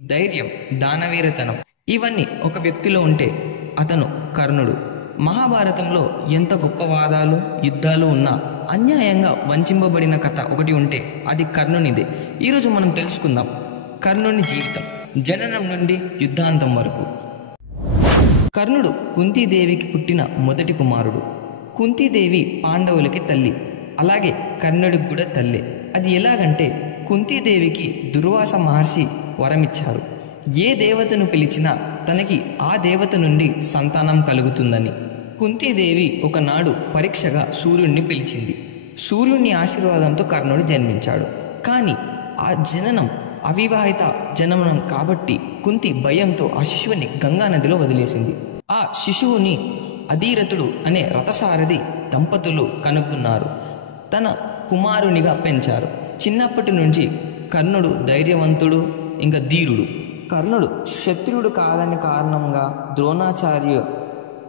ధైర్యం, దానవీరతనం ఇవన్నీ ఒక వ్యక్తిలో ఉంటే అతను కర్ణుడు. మహాభారతంలో ఎంత గొప్ప వాదాలు, యుద్ధాలు ఉన్నా అన్యాయంగా వంచింపబడిన కథ ఒకటి ఉంటే అది కర్ణునిదే. ఈరోజు మనం తెలుసుకుందాం కర్ణుని జీవితం, జననం నుండి యుద్ధాంతం వరకు. కర్ణుడు కుంతీదేవికి పుట్టిన మొదటి కుమారుడు. కుంతీదేవి పాండవులకి తల్లి, అలాగే కర్ణుడికి కూడా తల్లే. అది ఎలాగంటే కుంతీదేవికి దుర్వాస మహర్షి వరమిచ్చారు, ఏ దేవతను పిలిచినా తనకి ఆ దేవత నుండి సంతానం కలుగుతుందని. కుంతీదేవి ఒకనాడు పరీక్షగా సూర్యుడిని పిలిచింది. సూర్యుని ఆశీర్వాదంతో కర్ణుడు జన్మించాడు. కానీ ఆ జననం అవివాహిత జననం కాబట్టి కుంతి భయంతో ఆ శిశువుని గంగా నదిలో వదిలేసింది. ఆ శిశువుని అధీరథుడు అనే రథసారథి దంపతులు కనుక్కున్నారు, తన కుమారునిగా పెంచారు. చిన్నప్పటి నుంచి కర్ణుడు ధైర్యవంతుడు, ఇంకా ధీరుడు. కర్ణుడు క్షత్రియుడు కాదని కారణంగా ద్రోణాచార్య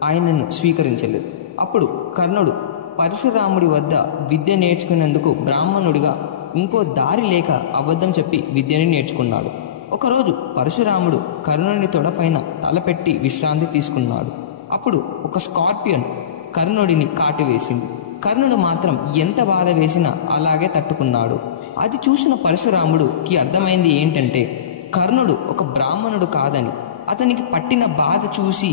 ఆయనను స్వీకరించలేదు. అప్పుడు కర్ణుడు పరశురాముడి వద్ద విద్య నేర్చుకునేందుకు బ్రాహ్మణుడిగా ఇంకో దారి లేక అబద్ధం చెప్పి విద్యని నేర్చుకున్నాడు. ఒకరోజు పరశురాముడు కర్ణుని తొడపైన తలపెట్టి విశ్రాంతి తీసుకున్నాడు. అప్పుడు ఒక స్కార్పియన్ కర్ణుడిని కాటివేసింది. కర్ణుడు మాత్రం ఎంత బాధ వేసినా అలాగే తట్టుకున్నాడు. అది చూసిన పరశురాముడికి అర్థమైంది ఏంటంటే కర్ణుడు ఒక బ్రాహ్మణుడు కాదని. అతనికి పట్టిన బాధ చూసి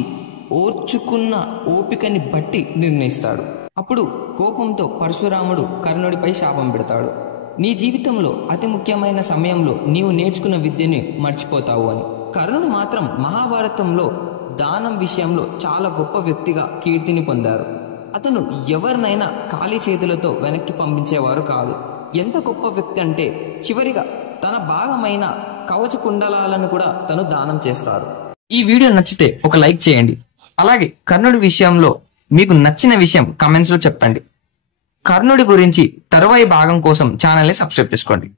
ఓర్చుకున్న ఓపికని బట్టి నిర్ణయిస్తాడు. అప్పుడు కోపంతో పరశురాముడు కర్ణుడిపై శాపం పెడతాడు, నీ జీవితంలో అతి ముఖ్యమైన సమయంలో నీవు నేర్చుకున్న విద్యని మర్చిపోతావు అని. కర్ణుడు మాత్రం మహాభారతంలో దానం విషయంలో చాలా గొప్ప వ్యక్తిగా కీర్తిని పొందారు. అతను ఎవరినైనా ఖాళీ చేతులతో వెనక్కి పంపించేవారు కాదు. ఎంత గొప్ప వ్యక్తి అంటే చివరిగా తన భాగమైన కవచ కుండలాలను కూడా తను దానం చేస్తారు. ఈ వీడియో నచ్చితే ఒక లైక్ చేయండి. అలాగే కర్ణుడి విషయంలో మీకు నచ్చిన విషయం కామెంట్స్ లో చెప్పండి. కర్ణుడి గురించి తరువాయి భాగం కోసం ఛానల్ని సబ్స్క్రైబ్ చేసుకోండి.